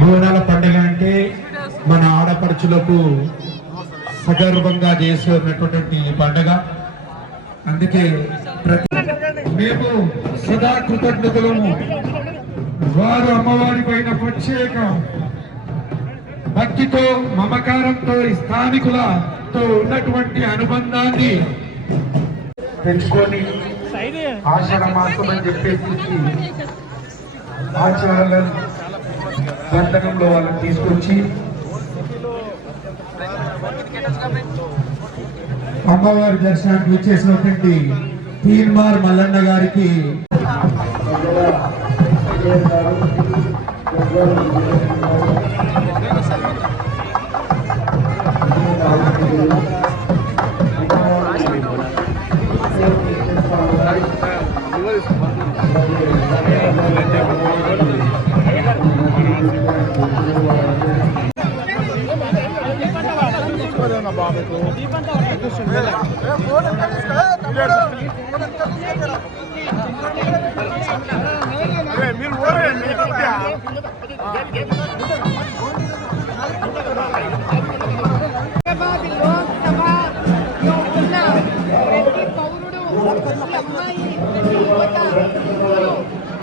బోనాల పండుగ అంటే మన ఆడపడుచులకు సగర్వంగా చేసేటటువంటి పండుగ. అందుకే మేము సదా కృతజ్ఞతలము. వారు అమ్మవారి పైన ప్రత్యేక భక్తితో మమకారంతో స్థానికులతో ఉన్నటువంటి అనుబంధాన్ని పెంచుకొని ఆషాఢ మాసం అని చెప్పేసి ఆచారాల సంతకంలో వాళ్ళని తీసుకొచ్చి అమ్మవారి దర్శనానికి విచ్చేసినటువంటి తీన్మార్ మల్లన్న గారికి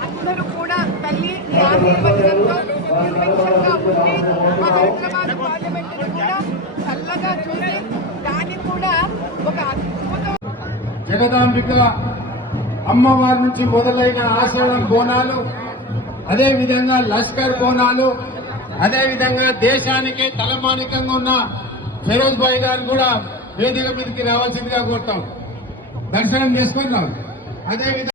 అందరూ కూడా తల్లి ఆశీర్వచనంతో నిర్లక్ష్యంగా ఉండి మా హైదరాబాద్ పార్లమెంట్ కూడా చల్లగా చూసి దాన్ని కూడా ఒక అద్భుతం. జగదాంబిక అమ్మవారి నుంచి మొదలైన ఆషాఢం బోనాలు, అదే విధంగా లష్కర్ బోనాలు, అదే విధంగా దేశానికే తలమానికంగా ఉన్న ఫిరోజ్ భాయ్ గారు కూడా వేదిక మీదకి రావాల్సిందిగా కోరుతాం. దర్శనం చేసుకుందాం. అదే విధంగా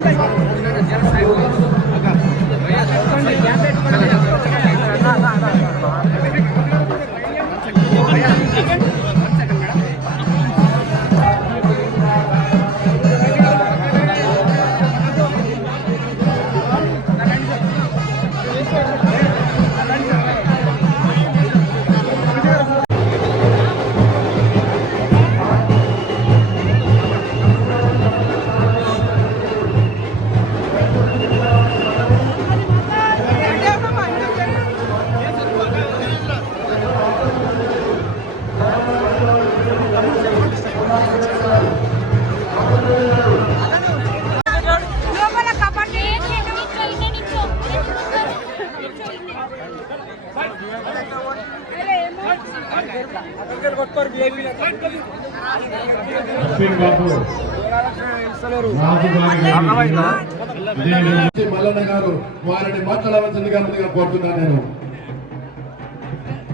మల్లన్న గారు వారిని మాట్లాడవలసిందిగా ముందుగా కోరుతున్నాను. నేను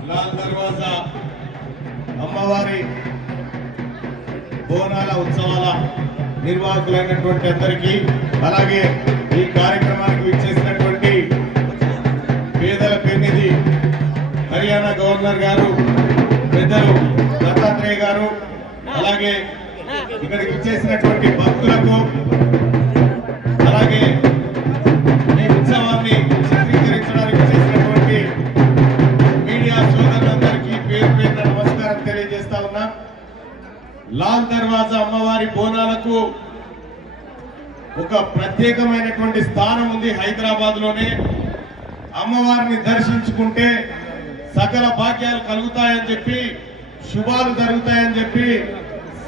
లాల్ దర్వాజా అమ్మవారి బోనాల ఉత్సవాల నిర్వాహకులైనటువంటి అందరికీ, అలాగే ఈ కార్యక్రమానికి విచ్చేసినటువంటి పేదల పెన్నిధి హర్యానా గవర్నర్ గారు, పెద్దలు దత్తాత్రేయ గారు, అలాగే ఇక్కడికి విచ్చేసినటువంటి భక్తులకు, అలాగే ఈ ఉత్సవాన్ని చిత్రీకరించడానికి విచ్చేసినటువంటి మీడియా సోదరులందరికీ పేరు పేరున నమస్కారం తెలియజేస్తా ఉన్నా. లాల్ దర్వాజా అమ్మవారి బోనాలకు ఒక ప్రత్యేకమైనటువంటి స్థానం ఉంది హైదరాబాద్ లోనే. అమ్మవారిని దర్శించుకుంటే సకల భాగ్యాలు కలుగుతాయని చెప్పి, శుభాలు జరుగుతాయని చెప్పి,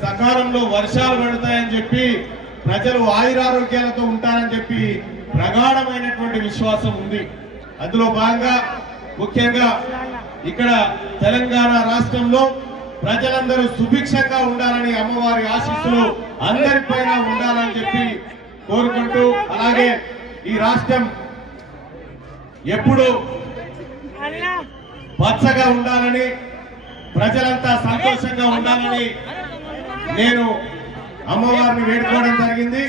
సకాలంలో వర్షాలు పడతాయని చెప్పి, ప్రజలు ఆయురారోగ్యాలతో ఉంటారని చెప్పి ప్రగాఢమైనటువంటి విశ్వాసం ఉంది. అందులో భాగంగా ముఖ్యంగా ఇక్కడ తెలంగాణ రాష్ట్రంలో ప్రజలందరూ సుభిక్షంగా ఉండాలని, అమ్మవారి ఆశీస్సులు అందరిపైన ఉండాలని చెప్పి కోరుకుంటూ, అలాగే ఈ రాష్ట్రం ఎప్పుడు పచ్చగా ఉండాలని, ప్రజలంతా సంతోషంగా ఉండాలని నేను అమ్మవారిని వేడుకోవడం జరిగింది.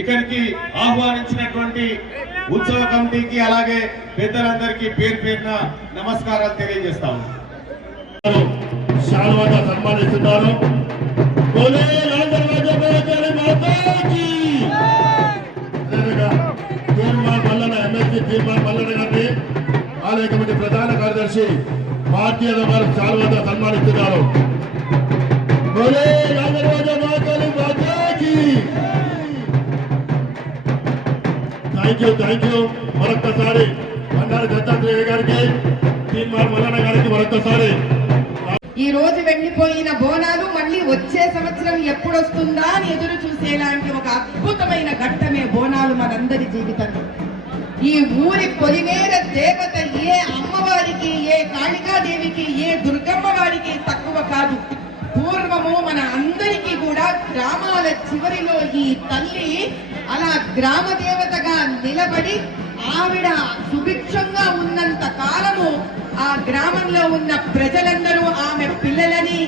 ఇక్కడికి ఆహ్వానించినటువంటి ఉత్సవ కమిటీకి, అలాగే పెద్దలందరికీ పేరు పేరున నమస్కారాలు తెలియజేస్తాము. సన్మానిస్తున్నారు. తీర్మాన్ మల్లన్న గారిని ఆలయ కమిటీ ప్రధాన కార్యదర్శి భారతీయ గారు శాలువాతో సన్మానిస్తున్నారు. థ్యాంక్ యూ మరొక్కసారి బండారు దత్తాత్రేయ గారికి తీన్మార్ మల్లన్న గారికి మరొకసారి ఈ రోజు వెళ్లిపోయిన బోనాలు మళ్ళీ వచ్చే సంవత్సరం ఎప్పుడు వస్తుందా అని ఎదురు చూసేలాంటి ఒక అద్భుతమైన ఘట్టమే బోనాలు మనందరి జీవితంలో. ఈ ఊరి పొలిమేర దేవత ఏ అమ్మవారికి, ఏ కాళికాదేవికి, ఏ దుర్గమ్మ వారికి తక్కువ కాదు. పూర్వము మన అందరికీ కూడా గ్రామాల చివరిలో ఈ తల్లి అలా గ్రామ దేవతగా నిలబడి ఆవిడ సుభిక్షంగా ఉన్నంత కాలము ఆ గ్రామంలో ఉన్న ప్రజలందరూ ఆమె పిల్లలని,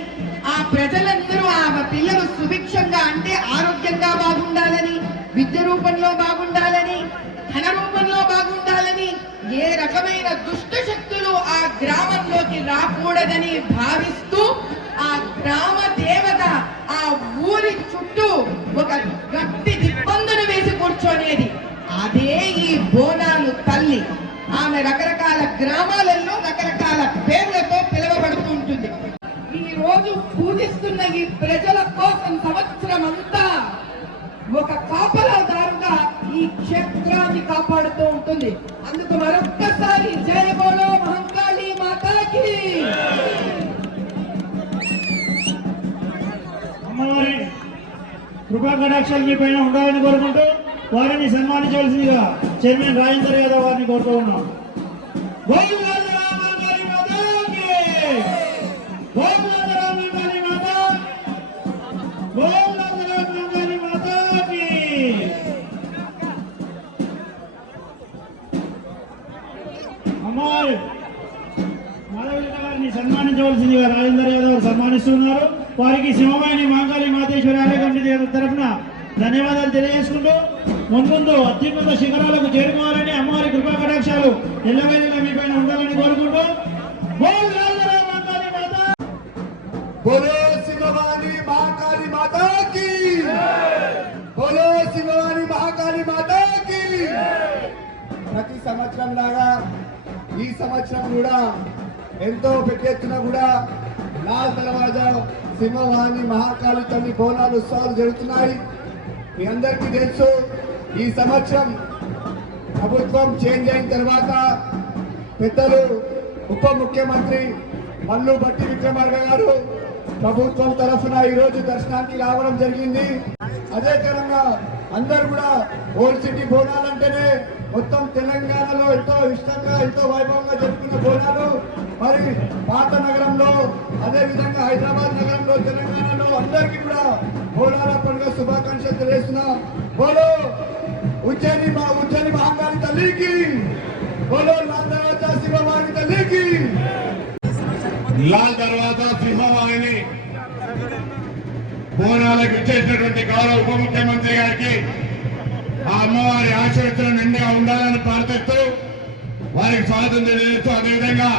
ఆ ప్రజలందరూ ఆమె పిల్లలు సుభిక్షంగా అంటే ఆరోగ్యంగా బాగుండాలని, విద్య రూపంలో బాగుండాలని, ధన రూపంలో బాగుండాలని, ఏ రకమైన దుష్ట శక్తులు ఆ గ్రామంలోకి రాకూడదని భావిస్తూ ఆ గ్రామ దేవత ఆ ఊరి చుట్టూ ఒక గట్టి దిబ్బందును వేసి కూర్చొనేది. అదే ఈ బోనాలు తల్లి. ఆమె రకరకాల గ్రామాలలో రకరకాల పేర్లతో పిలువబడుతూ ఉంటుంది. ఈ రోజు పూజిస్తున్న ఈ ప్రజల కోసం సంవత్సరం అంతా ఒక కాపలాదారుగా ఈ క్షేత్రాన్ని కాపాడుతూ ఉంటుంది. అందుకు మరొక్కసారి జయ బోలో మహంకాళి మాతాకి. అమ్మవారి కృపా కటాక్షాలు మీ పైన ఉండాలని కోరుకుంటూ వారిని సన్మానించవలసిందిగా చైర్మన్ రాజేందర్ యాదవ్ వారిని కోరుతూ ఉన్నాం. అమ్మవారి మాధవీలత గారిని సన్మానించవలసిందిగా రాజేందర్ యాదవ్ సన్మానిస్తున్నారు. వారికి సింహవాహిని మాంకాళి మాతేశ్వరి ఆలయ కమిటీ తరఫున ధన్యవాదాలు తెలియజేసుకుంటూ ముందు అత్యున్నత శిఖరాలకు చేరుకోవాలని, అమ్మవారి కృపా కటాక్షాలు ఎల్లవేళలా మీ పైన ఉండాలని కోరుకుంటూ बोलो सिंहवानी महाकाली माता की, बोलो सिंहवानी महाकाली माता की. ప్రతి సంవత్సరం లాగా ఈ సంవత్సరం కూడా ఎంతో పెద్ద ఎత్తున కూడా లాల్ దర్వాజా సింహవాణి మహాకాళి తల్లి బోనాలు ఉత్సవాలు జరుగుతున్నాయి. మీ అందరికీ తెలుసు, ఈ సంవత్సరం ప్రభుత్వం చేంజ్ అయిన తర్వాత పెద్దలు ఉప ముఖ్యమంత్రి మల్లు భట్టి విక్రమార్క గారు ప్రభుత్వం తరఫున ఈ రోజు దర్శనానికి రావడం జరిగింది. అదే కారణంగా అందరూ కూడా ఓల్డ్ సిటీ బోనాలు అంటేనే మొత్తం తెలంగాణలో ఎంతో ఇష్టంగా ఎంతో వైభవంగా జరుపుకున్న బోనాలు మరి పాత నగరంలో, అదే విధంగా హైదరాబాద్ నగరంలో, తెలంగాణలో అందరికీ కూడా బోనాల పండుగ శుభాకాంక్షలు తెలియజేస్తున్నాం. బోలో ఉజ్జయిని మహాకాళి తల్లికి, బోలో లాల్ దర్వాజా సింహవాణి తల్లికి. లాల్ దర్వాజా సింహవాహిని బోనాలకు ఇచ్చేసినటువంటి గౌరవ ఉప ముఖ్యమంత్రి గారికి ఆ అమ్మవారి ఆశీర్వచనం నిండుగా ఉండాలని ప్రార్థిస్తూ వారికి స్వాగతం తెలియజేస్తూ, అదేవిధంగా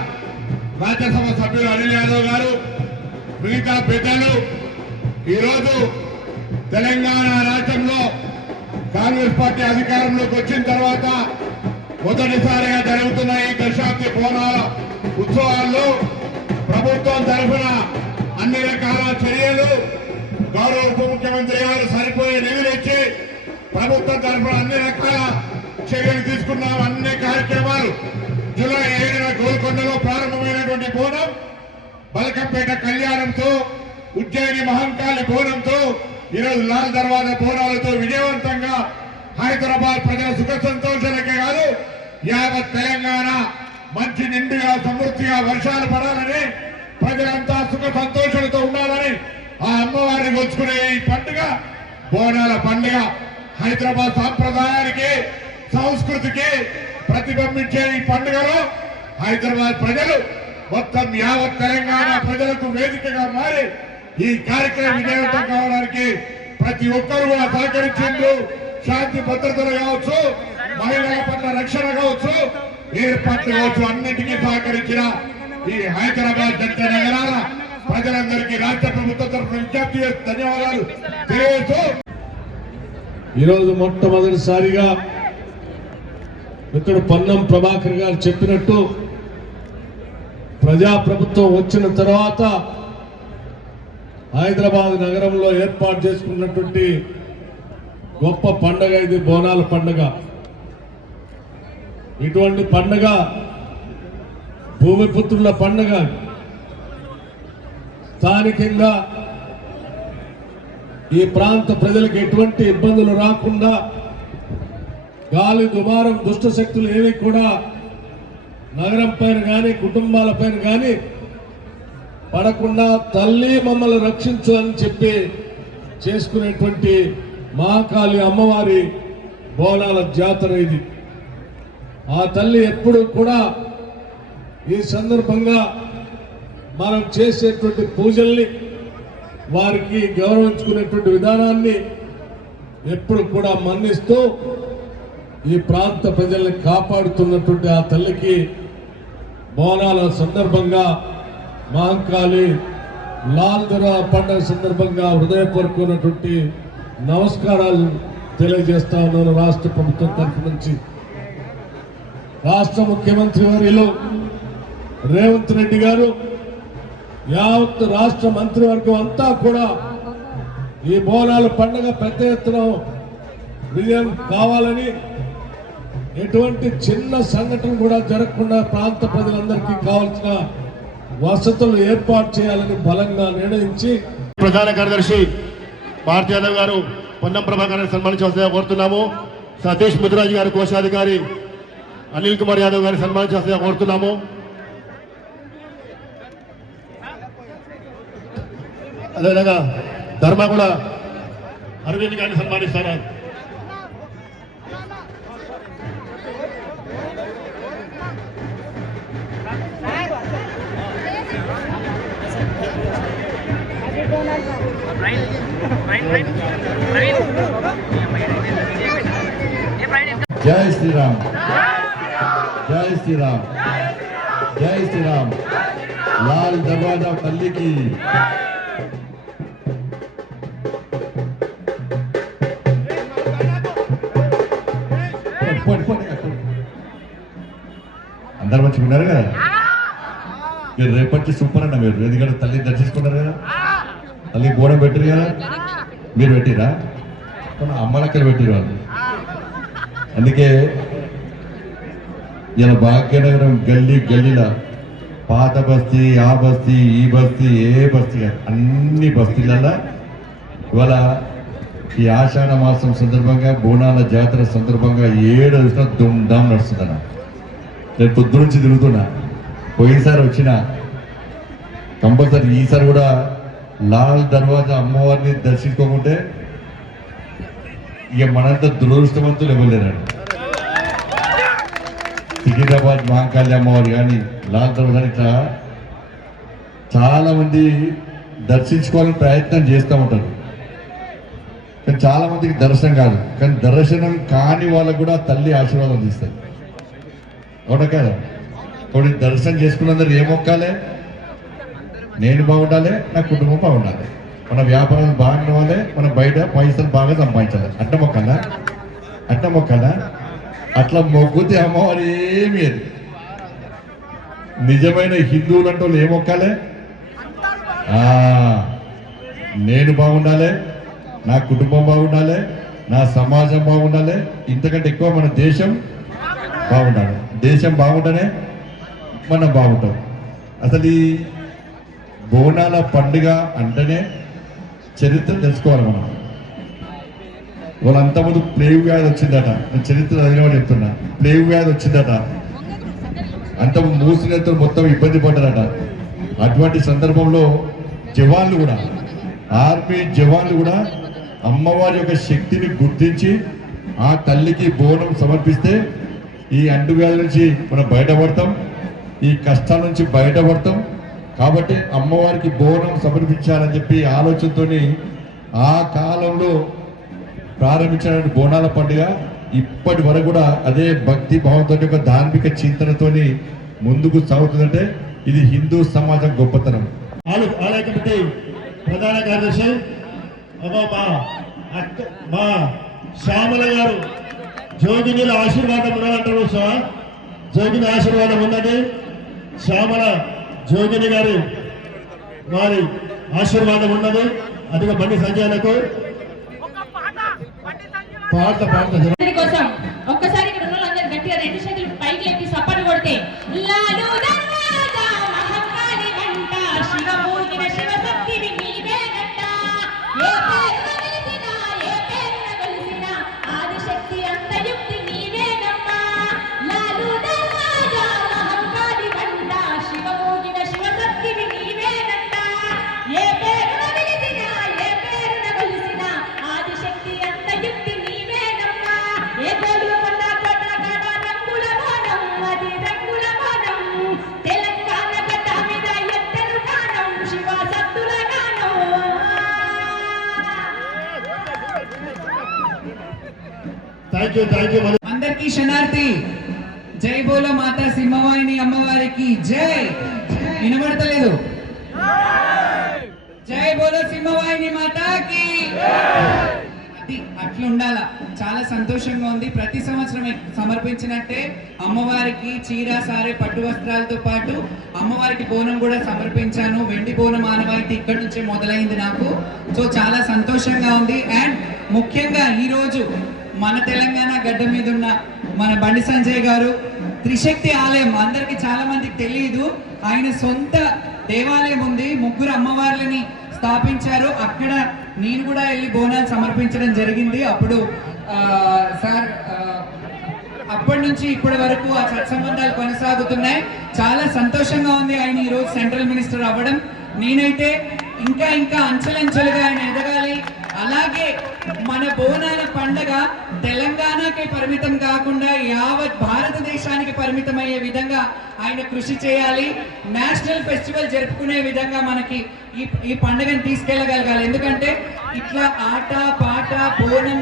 రాజ్యసభ సభ్యులు అనిల్ యాదవ్ గారు, మిగతా పెద్దలు ఈరోజు తెలంగాణ రాష్ట్రంలో కాంగ్రెస్ పార్టీ అధికారంలోకి వచ్చిన తర్వాత మొదటిసారిగా జరుగుతున్న ఈ దశాబ్ది బోనాల ఉత్సవాల్లో ప్రభుత్వం తరఫున అన్ని రకాల చర్యలు గౌరవ ఉప ముఖ్యమంత్రి గారు సరిపోయే నిధులు ఇచ్చి ప్రభుత్వం తరఫున అన్ని రకాల చర్యలు తీసుకున్నాం. అన్ని కార్యక్రమాలు జూలై 7న గోల్కొండలో ప్రారంభమైనటువంటి బోనం, బల్కంపేట కళ్యాణంతో, ఉజ్జయిని మహంకాళి బోనంతో, ఈరోజు లాల్ దర్వాజా బోనాలతో విజయవంతంగా హైదరాబాద్ ప్రజల సుఖ సంతోషాలకే కాదు యావత్ తెలంగాణ మంచి నిండుగా సమృద్ధిగా వర్షాలు పడాలని, ప్రజలంతా సుఖ సంతోషాలతో ఉండాలని ఆ అమ్మవారిని కొలుచుకునే ఈ పండుగ బోనాల పండుగ హైదరాబాద్ సాంప్రదాయానికి, సంస్కృతికి ప్రతిబింబించే ఈ పండుగలో హైదరాబాద్ ప్రజలు మొత్తం యావత్ తెలంగాణ ప్రజలకు వేదికగా మారి ఈ కార్యక్రమం విజయవంతం కావడానికి ప్రతి ఒక్కరు కూడా సహకరించిండ్రు. శాంతి భద్రతలు కావచ్చు, మహిళల పట్ల రక్షణ కావచ్చు, ఏర్పాట్లు కావచ్చు, అన్నింటికీ సహకరించిన ఈ హైదరాబాద్ జంట నగరాల ప్రజలందరికీ రాష్ట్ర ప్రభుత్వం తరఫున విజ్ఞప్తి చేసి ధన్యవాదాలు తెలియజేస్తూ, ఈరోజు మొట్టమొదటిసారిగా మిత్రుడు పొన్నం ప్రభాకర్ గారు చెప్పినట్టు ప్రజాప్రభుత్వం వచ్చిన తర్వాత హైదరాబాద్ నగరంలో ఏర్పాటు చేసుకున్నటువంటి గొప్ప పండగ ఇది బోనాల పండుగ. ఇటువంటి పండుగ భూమిపుత్రుల పండుగ. స్థానికంగా ఈ ప్రాంత ప్రజలకు ఎటువంటి ఇబ్బందులు రాకుండా, గాలి దుమారం దుష్ట శక్తులు ఏవి కూడా నగరం పైన కానీ కుటుంబాల పైన కానీ పడకుండా తల్లి మమ్మల్ని రక్షించు అని చెప్పి చేసుకునేటువంటి మహాకాళి అమ్మవారి బోనాల జాతర ఇది. ఆ తల్లి ఎప్పుడు కూడా ఈ సందర్భంగా మనం చేసేటువంటి పూజల్ని, వారికి గౌరవించుకునేటువంటి విధానాన్ని ఎప్పుడు కూడా మన్నిస్తూ ఈ ప్రాంత ప్రజల్ని కాపాడుతున్నటువంటి ఆ తల్లికి బోనాల సందర్భంగా, మహంకాళి లాల్ దొరా పండుగ సందర్భంగా హృదయపూర్వకమైనటువంటి నమస్కారాలు తెలియజేస్తా ఉన్నాను. రాష్ట్ర ప్రభుత్వం తరఫు నుంచి రాష్ట్ర ముఖ్యమంత్రి వర్యులు రేవంత్ రెడ్డి గారు, యావత్ రాష్ట్ర మంత్రివర్గం అంతా కూడా ఈ బోనాల పండుగ పెద్ద ఎత్తున విజయం కావాలని, ఎటువంటి చిన్న సంఘటన కూడా జరగకుండా ప్రాంత ప్రజలందరికీ కావాల్సిన వసతులు ఏర్పాటు చేయాలని బలంగా నిర్ణయించి ప్రధాన కార్యదర్శి భారతి యాదవ్ గారు పొన్నం ప్రభాకర్ గారిని సన్మానించవలసిందిగా కోరుతున్నాము. సతీష్ ముదిరాజు గారు కోశాధికారి అనిల్ కుమార్ యాదవ్ గారిని సన్మానించవలసిందిగా కోరుతున్నాము. అదేవిధంగా ధర్మగూడ అరవింద్ గారిని సన్మానిస్తారు. జై శ్రీరామ్, జై శ్రీరామ్, జై శ్రీరామ్. లాల్ దర్వాజా తల్లికి అందరు మంచిగా ఉన్నారు కదా. మీరు రేపటి సూపర్ అన్న. మీరు ఎందుకంటే తల్లి దర్శించుకున్నారు కదా, తల్లి బోనం పెట్టారు కదా. మీరు పెట్టిరా, అమ్మలక్కలు పెట్టిరు వాళ్ళు. అందుకే ఇలా భాగ్యనగరం గల్లీ గల్లీలా పాత బస్తీ, ఆ బస్తీ, ఈ బస్తీ, ఏ బస్తీ అన్ని బస్తీలలో ఇవాళ ఈ ఆషాఢ మాసం సందర్భంగా, బోనాల జాతర సందర్భంగా ఏడు వచ్చినా దుమ్దాం నడుస్తుందన్న. నేను పొద్దు నుంచి తిరుగుతున్నా. పోయినసారి వచ్చిన కంపల్సరీ ఈసారి కూడా లాల్ దర్వాజా అమ్మవారిని దర్శించుకోకుంటే ఇక మనంత దురదృష్టవంతులు ఇవ్వలేరండి. సికింద్రాబాద్ మహంకాళి అమ్మవారు కానీ లాల్ దర్వాజా ఇట్లా చాలా మంది దర్శించుకోవాలని ప్రయత్నం చేస్తూ ఉంటారు. కానీ చాలా మందికి దర్శనం కాదు. కానీ దర్శనం కాని వాళ్ళకు కూడా తల్లి ఆశీర్వాదం తీస్తుంది. అవునా కదా? కొన్ని దర్శనం చేసుకున్నందరూ ఏ మొక్కాలే? నేను బాగుండాలి, నా కుటుంబం బాగుండాలి, మన వ్యాపారాలు బాగా నడవాలి, మనం బయట పైసలు బాగా సంపాదించాలి. అట్ట మొక్కలా, అట్ట మొక్కలా. అట్లా మొగ్గుతే అమ్మవారు ఏమి లేదు. నిజమైన హిందువులు అంటే వాళ్ళు ఏ మొక్కాలే? నేను బాగుండాలి, నా కుటుంబం బాగుండాలి, నా సమాజం బాగుండాలి, ఇంతకంటే ఎక్కువ మన దేశం బాగుండాలి. దేశం బాగుంటేనే మనం బాగుంటాం. అసలు ఈ బోనాల పండుగ అంటేనే చరిత్ర తెలుసుకోవాలి మనం. వాళ్ళంతా ముందు ప్లేగు వ్యాధి వచ్చిందట. నేను చరిత్ర చదివినవాడు చెప్తున్నా. ప్లేగు వ్యాధి వచ్చిందట. అంత మూసినతో మొత్తం ఇబ్బంది పడ్డారట. అటువంటి సందర్భంలో జవాన్లు కూడా, ఆర్మీ జవాన్లు కూడా అమ్మవారి యొక్క శక్తిని గుర్తించి ఆ తల్లికి బోనం సమర్పిస్తే ఈ అంటువ్యాధి నుంచి మనం బయటపడతాం, ఈ కష్టాల నుంచి బయటపడతాం. కాబట్టి అమ్మవారికి బోనం సమర్పించాలని చెప్పి ఆలోచనతో ఆ కాలంలో ప్రారంభించిన బోనాల పండుగ ఇప్పటి వరకు కూడా అదే భక్తి భావంతో, ఒక ధార్మిక చింతనతోని ముందుకు సాగుతుందంటే ఇది హిందూ సమాజం గొప్పతనం. ఆలయ కమిటీ ప్రధాన కార్యదర్శి మా శ్యామల గారు జోగినీల ఆశీర్వాదం ఉన్నదంటారు సార్. జోగిని ఆశీర్వాదం ఉన్నది. శ్యామల జోగిని గారి వారి ఆశీర్వాదం ఉన్నది. అదిగా బండి సంజయలకు పాట కోసం ఒక్కసారి ఇక్కడ ఉన్న వాళ్ళందరూ గట్టిగా రెండు చేతులు పై చేతులెత్తి సప్పటి కొడితే లాలు దర్వాజా మహంకాళి వెంట శివమూర్తిన శివశక్తివి నీవేనంట ఏ పేరున వెలిసినా ఏ పేరున కొలిసినా ఆదిశక్తి అంతయుక్తి నీవేనమ్మా లాలు దర్వాజా మహంకాళి వెంట శివమూర్తిన శివశక్తివి నీవేనంట ఏ పేరున వెలిసినా ఏ పేరున కొలిసినా ఆదిశక్తి అంతయుక్తి నీవేనమ్మా ఏ పేరు కొన్నా కొట్ట కాడ రంగుల బోనం అది రంగుల బోనం తెలంగాణ గడ్డ మీద ఎత్తెను గానం శివ సత్తుల గానం థ్యాంక్ యూ అందరికీ శనార్థి జై బోలో మాతా సింహవాహిని అమ్మవారికి జై. వినబడతలేదు? జై బోలో సింహవాహిని మాతాకి. అది అట్లా ఉండాల. చాలా సంతోషంగా ఉంది. ప్రతి సంవత్సరం సమర్పించినట్టే అమ్మవారికి చీర సారే పట్టు వస్త్రాలతో పాటు అమ్మవారికి బోనం కూడా సమర్పించాను. వెండి బోనం ఆనవాయితీ ఇక్కడి నుంచే మొదలైంది నాకు. సో చాలా సంతోషంగా ఉంది. అండ్ ముఖ్యంగా ఈరోజు మన తెలంగాణ గడ్డ మీద ఉన్న మన బండి సంజయ్ గారు త్రిశక్తి ఆలయం అందరికి చాలా మందికి తెలియదు. ఆయన సొంత దేవాలయం ఉంది. 3 అమ్మవార్లని స్థాపించారు. అక్కడ నేను కూడా వెళ్ళి బోనాలు సమర్పించడం జరిగింది. అప్పుడు సార్ అప్పటి నుంచి ఇప్పటి వరకు ఆ సత్సంబంధాలు కొనసాగుతున్నాయి. చాలా సంతోషంగా ఉంది ఆయన ఈరోజు సెంట్రల్ మినిస్టర్ అవ్వడం. నేనైతే ఇంకా ఇంకా అంచెలంచెలుగా ఆయన ఎదగాలి. అలాగే మన బోనాల పండగ తెలంగాణకే పరిమితం కాకుండా యావత్ భారతదేశానికి పరిమితమయ్యే విధంగా ఆయన కృషి చేయాలి. నేషనల్ ఫెస్టివల్ జరుపుకునే విధంగా మనకి ఈ పండుగను తీసుకెళ్ళగలగాలి. ఎందుకంటే ఇట్లా ఆట పాట బోనం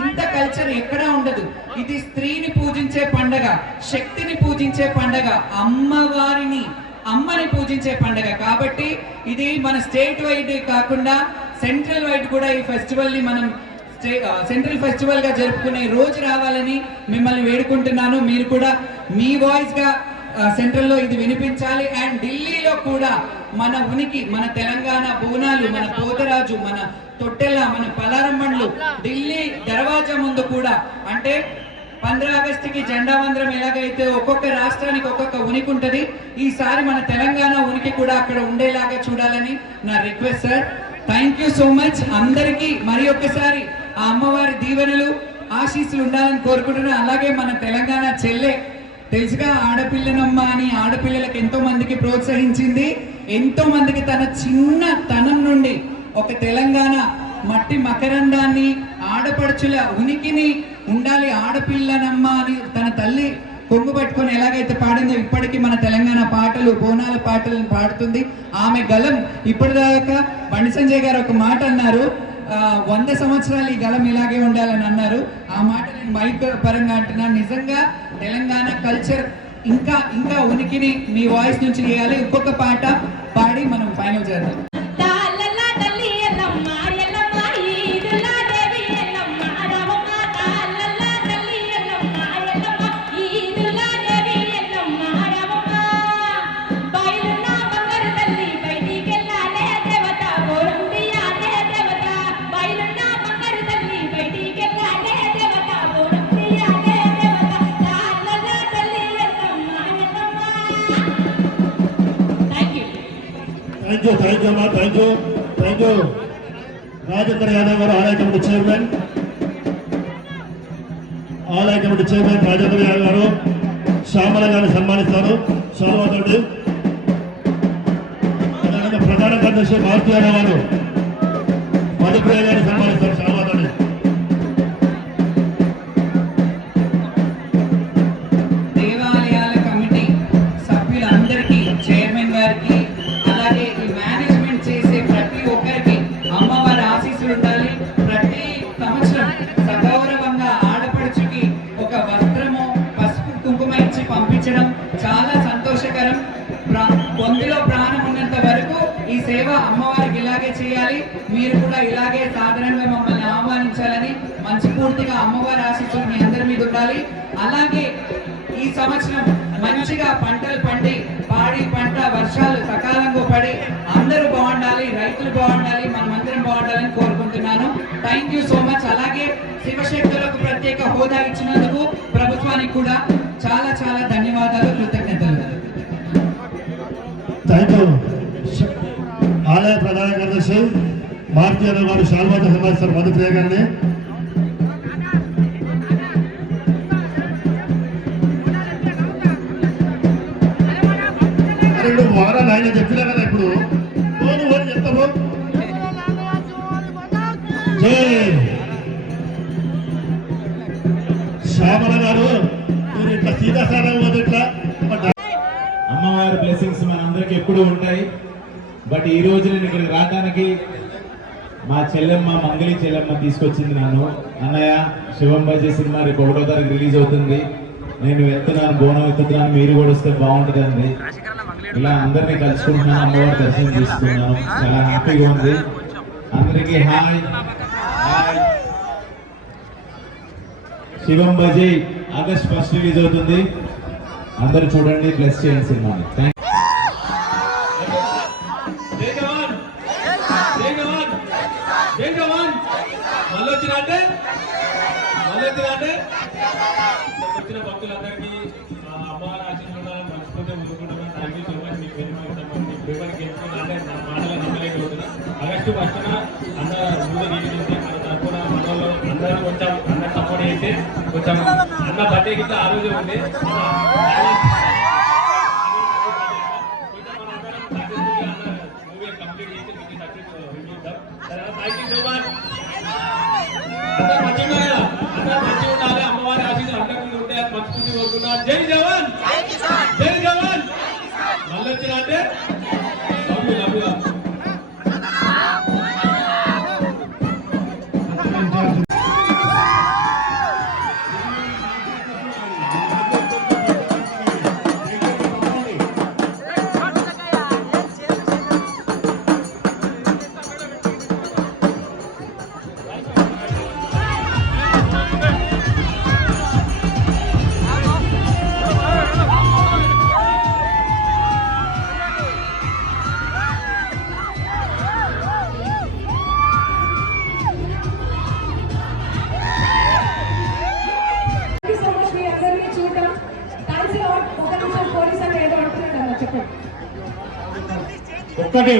ఇంత కల్చర్ ఎక్కడా ఉండదు. ఇది స్త్రీని పూజించే పండగ, శక్తిని పూజించే పండగ, అమ్మని పూజించే పండగ. కాబట్టి ఇది మన స్టేట్ వైడ్ కాకుండా సెంట్రల్ వైడ్ కూడా ఈ ఫెస్టివల్ ని మనం సెంట్రల్ ఫెస్టివల్ గా జరుపుకునే రోజు రావాలని మిమ్మల్ని వేడుకుంటున్నాను. మీరు కూడా మీ వాయిస్ గా సెంట్రల్ లో ఇది వినిపించాలి. అండ్ ఢిల్లీలో కూడా మన ఉనికి, మన తెలంగాణ బోనాలు, మన పోతరాజు, మన తొట్టెల, మన పలారంబండ్లు ఢిల్లీ దర్వాజా ముందు కూడా, అంటే 15 ఆగస్టుకి జెండా వందరం ఎలాగైతే ఒక్కొక్క రాష్ట్రానికి ఒక్కొక్క ఉనికి ఉంటది, ఈసారి మన తెలంగాణ ఉనికి కూడా అక్కడ ఉండేలాగా చూడాలని నా request sir. Thank you so much. అందరికీ మరి ఒక్కసారి ఆ అమ్మవారి దీవెనలు ఆశీస్సులు ఉండాలని కోరుకుంటున్నాను. అలాగే మన తెలంగాణ చెల్లె తెలుసుగా, ఆడపిల్లనమ్మ అని ఆడపిల్లలకు ఎంతో మందికి ప్రోత్సహించింది. ఎంతో మందికి తన చిన్న తనం నుండి ఒక తెలంగాణ మట్టి మకరందాన్ని, ఆడపడుచుల ఉనికిని ఉండాలి ఆడపిల్లనమ్మ అని తన తల్లి కొంగు పట్టుకొని ఎలాగైతే పాడిందో ఇప్పటికీ మన తెలంగాణ పాటలు, బోనాల పాటలను పాడుతుంది. ఆమె గలం ఇప్పటిదాకా బండి సంజయ్ గారు ఒక మాట అన్నారు, 100 సంవత్సరాలు ఈ గలం ఇలాగే ఉండాలని అన్నారు. ఆ మాట నేను మైక్ పరంగా అంటున్నాను. నిజంగా తెలంగాణ కల్చర్ ఇంకా ఇంకా ఉనికిని మీ వాయిస్ నుంచి చేయాలి. ఇంకొక పాట పాడి మనం ఫైనల్ చేద్దాం. థ్యాంక్ యూ అమ్మా. Thank you. రాజేంద్ర యాదవ్ గారు ఆలయ కమిటీ చైర్మన్, రాజేంద్ర యాదవ్ గారు శ్యామల గారిని సన్మానిస్తారు. స్వాగతం. ప్రధాన కార్యదర్శి మారుతి యాదవ్ గారు మధుప్రియ గారిని సన్మానిస్తారు. స్వాగతం. దేవాలయాల కమిటీ సభ్యులందరికీ, చైర్మన్ గారికి, అలాగే ఈ మేనేజ్మెంట్ చేసే ప్రతి ఒక్కరికి అమ్మవారి ఆశీస్సులు ఉండాలి. ప్రతి సంవత్సరం సగౌరవంగా ఆడపడుచుకి ఒక వస్త్రము, పసుపు, కుంకుమ ఇచ్చి పంపించడం చాలా సంతోషకరం. పొందిలో ప్రాణం ఉన్నంత వరకు ఈ సేవ అమ్మవారికి ఇలాగే చేయాలి. మీరు కూడా ఇలాగే సాధారణంగా మమ్మల్ని ఆహ్వానించాలని మనస్ఫూర్తిగా అమ్మవారి ఆశీస్సులు మీ అందరి మీద ఉండాలి. అలాగే ఈ సంవత్సరం మంచిగా పంటలు పండి, పాడి పంట వర్షాలు సకాలంగా పడి అందరూ బాగుండాలి, రైతులు బాగుండాలి, మనమందరం బాగుండాలని కోరుకుంటున్నాను. Thank you so much. అలాగే శివశక్తులకు ప్రత్యేక హోదా ఇచ్చినందుకు ప్రభుత్వానికి కూడా చాలా చాలా ధన్యవాదాలు, కృతజ్ఞతలు. Thank you. ఆలయ ప్రధాన కార్యదర్శి భారతీయ గారు శాల్వాత సమాచారం మధుప్రియ గారిని వారాలు ఆయన చెప్పినా కదా ఇప్పుడు చెప్తాము. శ్యామల గారు మీరు ఇట్లా సీతాసారం ఇట్లా అమ్మవారి బ్లెస్సింగ్స్ మనందరికి ఎప్పుడూ ఉంటాయి. బట్ ఈ రోజు నేను ఇక్కడికి రావడానికి మా చెల్లెమ్మ మంగళి చెల్లెమ్మ తీసుకొచ్చింది నన్ను. అన్నయ్య శివం బజీ సినిమా రేపు 1వ తారీఖు రిలీజ్ అవుతుంది, నేను వెళ్తున్నాను, బోనం ఎత్తుతున్నాను, మీరు కూడా వస్తే బాగుంటుందండి. ఇలా అందరినీ కలుసుకుంటున్నాను, అమ్మవారి దర్శనం తీసుకున్నాను, చాలా హ్యాపీగా ఉంది. అందరికీ హాయ్ హాయ్. శివం బజీ ఆగస్ట్ 1 రిలీజ్ అవుతుంది, అందరూ చూడండి, బ్లెస్ చేయండి సినిమాని. థ్యాంక్ వచ్చిన భక్తులందరికీ అమ్మవారి ఆశీర్వాదాలు మర్చిపోతే ముందుకుంటున్నాను. Thank you so much. మీకు పేపర్కి అంటే నా మాటలు నమ్మలేకపోతున్నా. ఆగస్టు 1న అందరూ ముందు రిలీజ్ చేసి మన తరఫున మనలో అందరూ కొంచెం అందరు సపోర్ట్ చేసి కొంచెం అన్న బర్త్డే గిట్ల ఆ రోజు ఉంది మూవీ కంప్లీట్ చేసి మీకు సక్సెస్ రివ్యూ ఇద్దాం. Thank you so much. అందరూ మంచిగా ఉండాలి, అందరూ మంచిగా ఉండాలి. అమ్మవారి ఆశీస్సులు అందరికీ ఉంటాయి, మనస్ఫూర్తి కోరుకున్నాను. జై జవాన్, జై జవాన్. మళ్ళీ వచ్చిన అంటే ఒక్కటే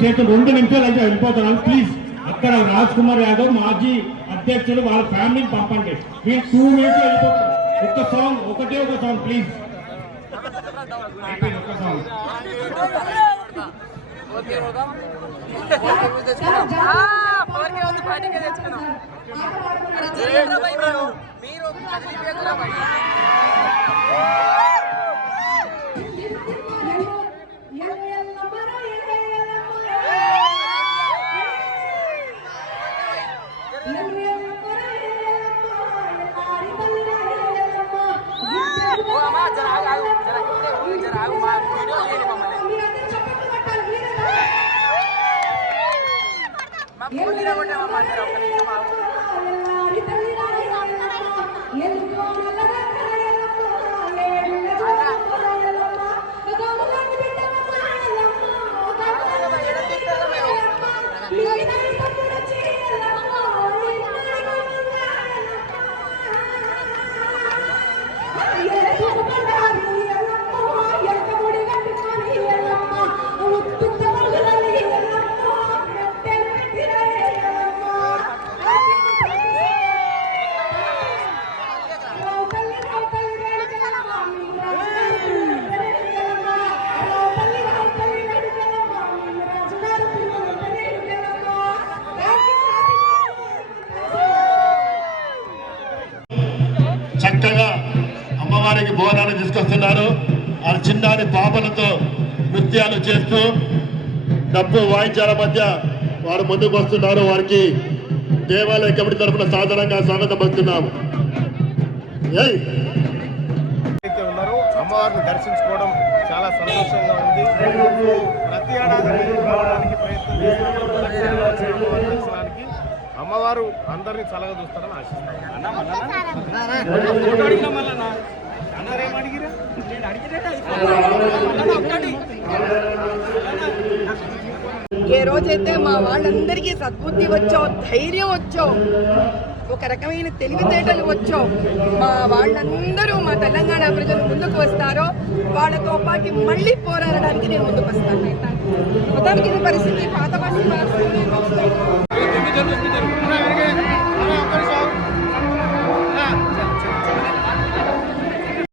చేతులు 2 నిమిషాలు అయితే వెళ్ళిపోతున్నాను ప్లీజ్. అక్కడ రాజ్ కుమార్ యాదవ్ మాజీ అధ్యక్షుడు వాళ్ళ ఫ్యామిలీని పంపండి. మీరు 2 మినిట్స్ వెళ్ళిపోతారు. ఒక సాంగ్ ప్లీజ్. ఒక్క సాంగ్. చక్కగా అమ్మవారికి బోనాలు తీసుకొస్తున్నారు. ఆ చిన్నారి పాపలతో నృత్యాలు చేస్తూ డప్పు వాయిద్యాల మధ్య వారు ముందుకు వస్తున్నారు. వారికి దేవాలయ కమిటీ తరఫున సాధారణంగా స్వాగతం పలుకుతున్నాము. అమ్మవారిని దర్శించుకోవడం చాలా సంతోషంగా ఉంది. ప్రతి ఏడాది రావడానికి ప్రయత్నం దర్శనానికి అమ్మవారు అందరినీ చల్లగా చూస్తారని ఆశిస్తున్నాను. ఏ రోజైతే మా వాళ్ళందరికీ సద్బుద్ధి వచ్చో, ధైర్యం వచ్చో, ఒక రకమైన తెలివితేటలు వచ్చో మా వాళ్ళందరూ మా తెలంగాణ ప్రజలు ముందుకు వస్తారో వాళ్ళతో పాటు మళ్ళీ పోరాడడానికి నేను ముందుకు వస్తాను. మొత్తానికి ఇది పరిస్థితి పాత